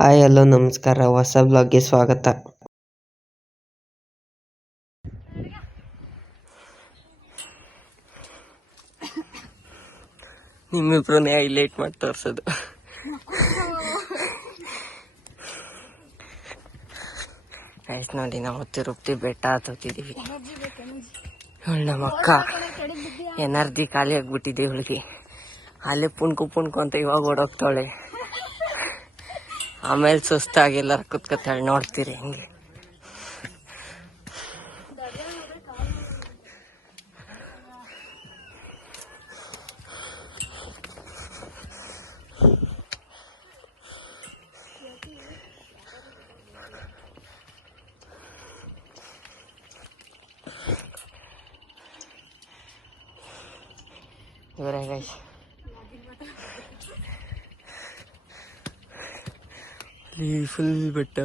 Hi hello ನಮಸ್ಕಾರ, ಹೊಸ ಬ್ಲಾಗ್ಗೆ ಸ್ವಾಗತ. ನಿಮ್ಮಿಬ್ರನ್ನೇ ಹೈಲೈಟ್ ಮಾಡಿ ತೋರಿಸೋದು. ಆಯ್ತು ನೋಡಿ, ನಾವು ತಿರುಪತಿ ಬೆಟ್ಟ ಹತ್ತಿದ್ದೀವಿ. ಇವಳು ನಮ್ಮ ಅಕ್ಕ ಎನರ್ಜಿ ಖಾಲಿ ಆಗ್ಬಿಟ್ಟಿದೆ ಇವಳಿಗೆ. ಅಲ್ಲೇ ಪುಣ್ಕು ಅಂತ ಇವಾಗ ಓಡೋಗ್ತಾಳೆ. ಆಮೇಲೆ ಸುಸ್ತಾಗಿ ಎಲ್ಲರೂ ಕುತ್ಕೊತಾಳೆ, ನೋಡ್ತೀರಿ ಹಿಂಗೆ. ಇವರೇ ಗೈಸ್, ಇಲ್ಲಿ ಫುಲ್ ಬೆಟ್ಟ.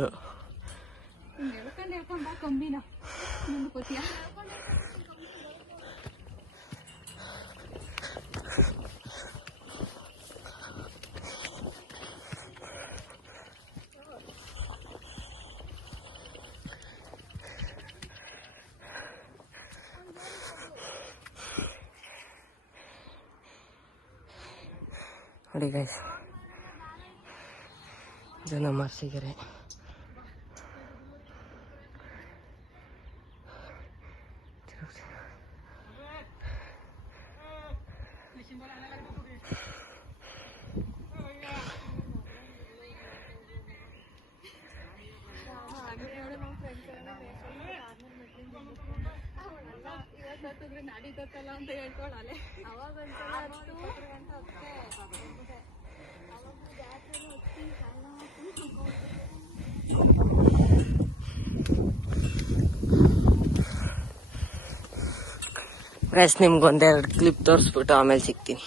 ನೋಡಿ ಗೈಸ್, ಇದು ನಮ್ಮ ಅರಸೀಕೆರೆ. ಅಂತ ಹೇಳ್ಕೊಳಲೆ ಅವಾಗ ಗೈಸ್, ನಿಮ್ಗೊಂದೆರಡು ಕ್ಲಿಪ್ ತೋರಿಸ್ಬಿಟ್ಟು ಆಮೇಲೆ ಸಿಗ್ತೀನಿ.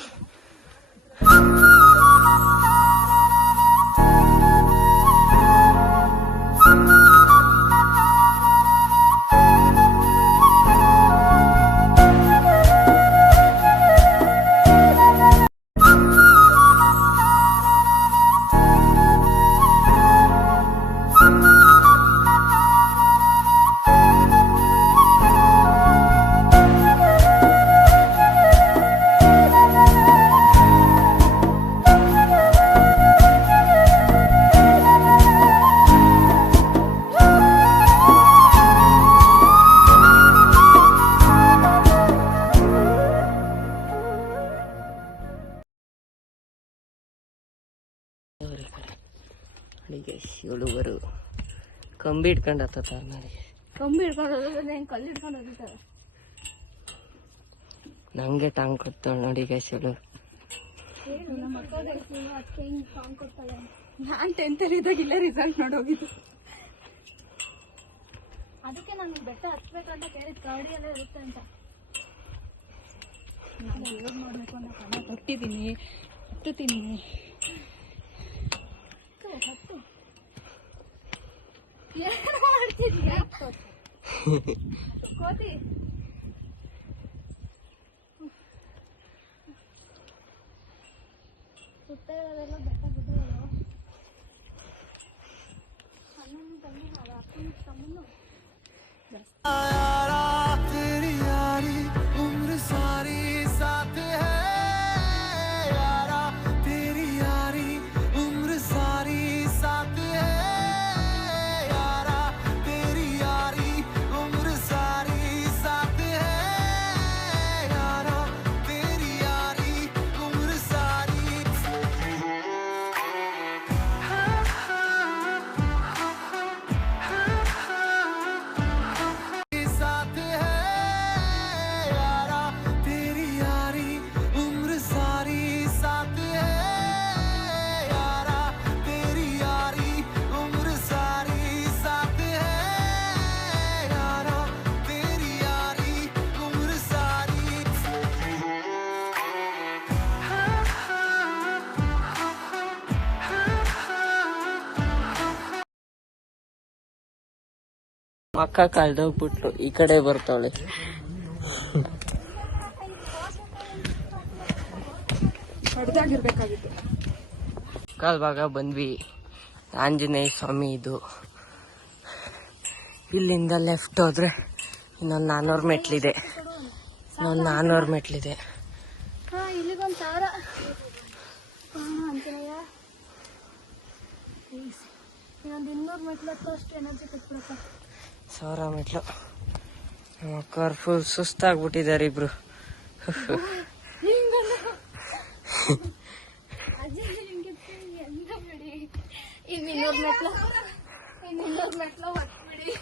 ಇವಳುವರು ಕಂಬಿ ಹಿಡ್ಕೊಂಡು ಹತ್ತಾರ ನೋಡಿ. ಕಂಬಿ ಹಿಡ್ಕೊಂಡು ಕಲ್ಲು ಹಿಡ್ಕೊಂಡು ಹೋಗಿರ್ತಾರೆ. ನಂಗೆ ಟಾಂಗ್ ಕೊಡ್ತಾಳೆ ನೋಡಿ ಗೈಸ್ ಇವಳು. ನಾನು 10th ಅಲ್ಲಿ ಇದ್ದಾಗ ಇಲ್ಲೇ ರಿಸಲ್ಟ್ ನೋಡೋಗಿದ್ದು. ಅದಕ್ಕೆ ನಾನು ಬೆಟ್ಟ ಹತ್ಬೇಕಂತ ಕೇಳಿದ್, ಕರಡಿ ಎಲ್ಲ ಇರುತ್ತೆ ಅಂತ. ನಾನು ದೇವ್ರು ನೋಡ್ಬೇಕು ಅನ್ನೋ ಕಣ ಕೊಟ್ಟಿದ್ದೀನಿ, ಹತ್ತುತ್ತೀನಿ. ಹತ್ತು ಏನು ಮಾಡ್ತಿದ್ಯಾ ಕೋತಿ? ಸುತ್ತ ಇರೋದೆಲ್ಲ ಬೆಟ್ಟ ಗುಡ್ಡಗಳು. ಅಣ್ಣನ ತಂಗಿ ಹಾಳು, ಅಕ್ಕನ ತಮ್ಮನು ಅಕ್ಕ ಕಳ್ದೋಗ್ಬಿಟ್ಲು, ಈ ಕಡೆ ಬರ್ತಾವಳೆ. ಹೊಡೆದಾಗಿರ್ಬೇಕಾಗಿತ್ತು. ಕಾಲ್ ಭಾಗ ಬಂದ್ವಿ. ಆಂಜನೇಯ ಸ್ವಾಮಿ ಇದು. ಇಲ್ಲಿಂದ ಲೆಫ್ಟ್ ಹೋದ್ರೆ ಇನ್ನೊಂದು 400 ಮೆಟ್ಲಿದೆ. ಇನ್ನೊಂದು 400 ಮೆಟ್ಲಿದೆ. ಇಲ್ಲಿಗೊಂದು 1000 ಅಂಜನೇಯ. ಇನ್ನೊಂದು 200 ಮೆಟ್ಲು ಅಷ್ಟು ಎನರ್ಜಿ ಕಟ್ಬಿಡಪ್ಪ. 1000 ಮೆಟ್ಲು. ನಮ್ಮ ಅಕ್ಕವ್ರು ಫುಲ್ ಸುಸ್ತಾಗ್ಬಿಟ್ಟಿದ್ದಾರೆ ಇಬ್ರು. ಇನ್ನೂರು ಮೆಟ್ಲು ಹೊತ್ಬಿಡಿ.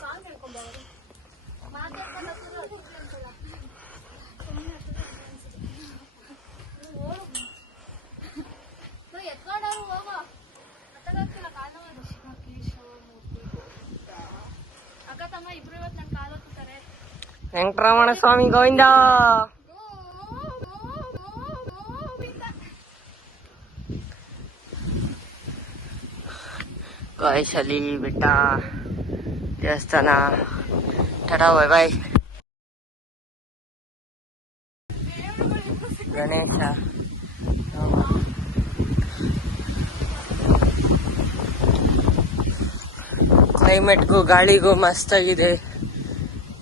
ಸಾಂಗ್ ಹೇಳ್ಕೊಂಡವರು ಮಾತಾಡ್ಕೊಂಡು ಎತ್ಕೊಂಡವ್ರು ಹೋಗೋ ಮಾತಾಡೋಕ್ಕಿಲ್ಲ. ಕಾಲವಾದ ಶಿವಕೇಶವ ಮೂರ್ತಿ ಅಕ್ಕ ತಮ್ಮ ಇಬ್ರು ಇವತ್ತು ನನ್ನ ಕಾಲು ಹೊತ್ತಾರೆ. ವೆಂಕಟರಮಣ ಸ್ವಾಮಿ ಗೋವಿಂದ. ಗಾಯಶಾಲಿ ಬೆಟ್ಟ ದೇವಸ್ಥಾನ. ಟಾಟಾ ಬಾಯ್ ಬಾಯ್. ಗಣೇಶ ಕ್ಲೈಮೇಟ್ಗೂ ಗಾಳಿಗೂ ಮಸ್ತಾಗಿದೆ.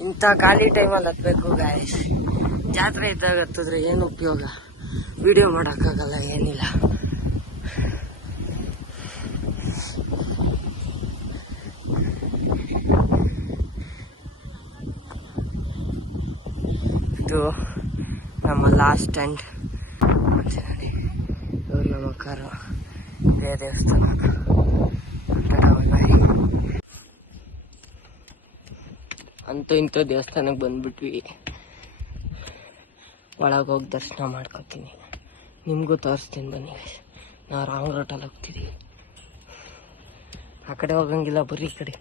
ಇಂಥ ಖಾಲಿ ಟೈಮಲ್ಲಿ ಹತ್ಬೇಕು ಗಾಯಸ್. ಜಾತ್ರೆ ಇದ್ದಾಗ ಹತ್ತಿದ್ರೆ ಏನು ಉಪಯೋಗ, ವಿಡಿಯೋ ಮಾಡೋಕ್ಕಾಗಲ್ಲ, ಏನಿಲ್ಲ. ಇದು ನಮ್ಮ ಲಾಸ್ಟ್ ಸ್ಟ್ಯಾಂಡ್. ಮತ್ತೆ ನೋಡಿ ಇವ್ರು ನಮ್ಮ ಕಾರು. ಇದೇ ದೇವಸ್ಥಾನ. ಅಂತೂ ಇಂಥ ದೇವಸ್ಥಾನಕ್ಕೆ ಬಂದ್ಬಿಟ್ವಿ. ಒಳಗೆ ಹೋಗಿ ದರ್ಶನ ಮಾಡ್ಕೊತೀನಿ, ನಿಮಗೂ ತೋರಿಸ್ತೀನಿ ಬನ್ನಿ. ನಾವು ರಾಂಗ್ ರೂಟಲ್ಲಿ ಹೋಗ್ತೀವಿ. ಆ ಕಡೆ ಹೋಗಂಗಿಲ್ಲ, ಬರೀ ಈ ಕಡೆ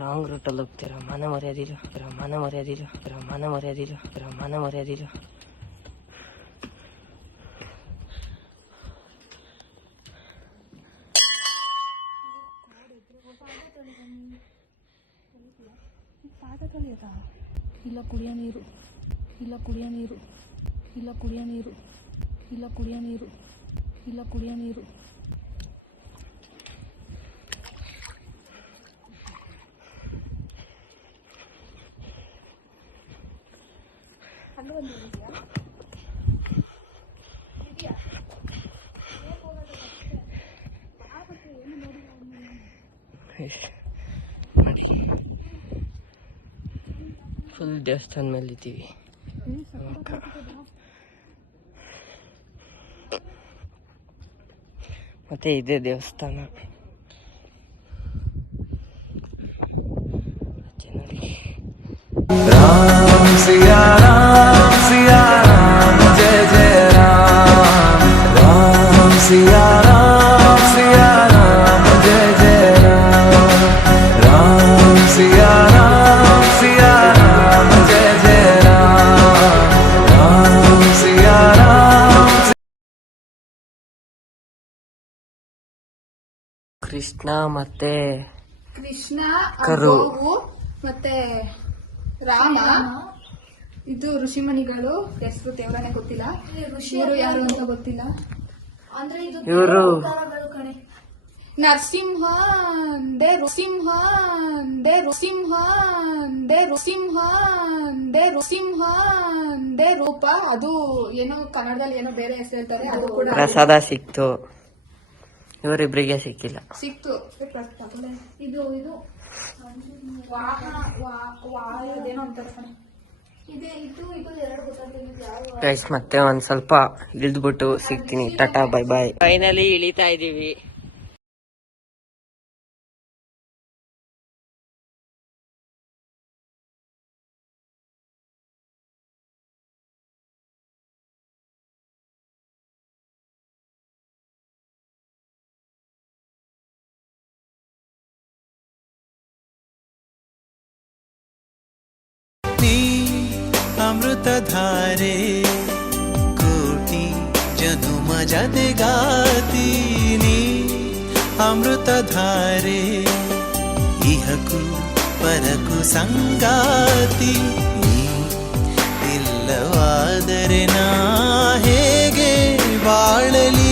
ರಾಂಗ್ ರೂಟಲ್ಲಿ ಹೋಗ್ತೀರ. ಮಾನ ಮರ್ಯಾದಿಲ್ಲ, ಮಾನ ಮರ್ಯಾದಿಲ್ಲ, ಮಾನ ಮರ್ಯಾದಿಲ್ಲ, ಮಾನ ಮರ್ಯಾದಿಲ್ಲ. ಇಲ್ಲ ಕುಡಿಯೋ ನೀರು, ಇಲ್ಲ ಕುಡಿಯೋ ನೀರು, ಇಲ್ಲ ಕುಡಿಯೋ ನೀರು, ಇಲ್ಲ ಕುಡಿಯೋ ನೀರು, ಇಲ್ಲ ಕುಡಿಯೋ ನೀರು. ಫುಲ್ ದೇವಸ್ಥಾನ ಮೇಲೆ ಇದ್ದೀವಿ. ಮತ್ತೆ ಇದೇ ದೇವಸ್ಥಾನ. ರಾಮ್ ಸಿಯಾ ರಾಮ್ ಜಯ ಜಯ ರಾಮ್. ರಾಮ್ ಸಿಯಾ ರಾಮ್ ಜಯ ಜಯ ರಾಮ್. ರಾಮ್ ಸಿಯಾ ರಾಮ್ ಜಯ ಜಯ ರಾಮ್. ರಾಮ್ ಸಿಯಾ ರಾಮ್. ಕೃಷ್ಣ ಮತ್ತೆ ಕೃಷ್ಣ, ಕರು. ಗೋವು, ಮತ್ತೆ ರಾಮ. ಇದು ಋಷಿಮಣಿಗಳು. ಹೆಸರು ದೇವರನೇ ಗೊತ್ತಿಲ್ಲ, ಇವರು ಯಾರು ಅಂತ ಗೊತ್ತಿಲ್ಲ. ಇವರು Narasimha they Nrusimha they Nrusimha they Nrusimha they Nrusimha they ರೂಪ. ಅದು ಏನೋ ಕನ್ನಡದಲ್ಲಿ ಏನೋ ಬೇರೆ ಹೆಸರು ಹೇಳ್ತಾರೆ. ಅದು ಕೂಡ ಪ್ರಸಾದ ಸಿಕ್ತು, ಇವರಿಬ್ರಿಗೆ ಸಿಕ್ಕಿಲ್ಲ. ಸಿಕ್ತು. ಇದು ಇದು ಅದೇನೋ ಅಂತಾರೆ ಕಣೆ. ಇದೆ ಇದು ಇದು ಎರಡು ಗೊತ್ತಾಗ್ತಿಲ್ಲ. ಗೈಸ್ ಮತ್ತೆ ಒಂದ್ ಸ್ವಲ್ಪ ಇಳಿದ್ಬಿಟ್ಟು ಸಿಗ್ತೀನಿ. ಟಾಟಾ ಬೈ ಬಾಯ್. ಫೈನಲಿ ಇಳಿತಾ ಇದೀವಿ. अमृतधारे कोटि जनुम जगातीनी अमृतधारे इहकु परकु संगाति इल्लवादरे ना हेगे बाळली